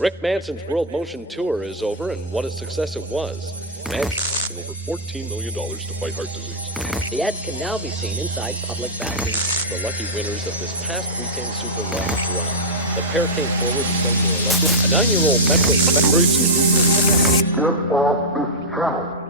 Rick Manson's World Motion Tour is over, and what a success it was. Manson over $14 million to fight heart disease. The ads can now be seen inside public bathrooms. The lucky winners of this past weekend's Super Love Draw. The pair came forward to claim their electric. A 9-year-old Metro Tracy Hooper. Get off this channel.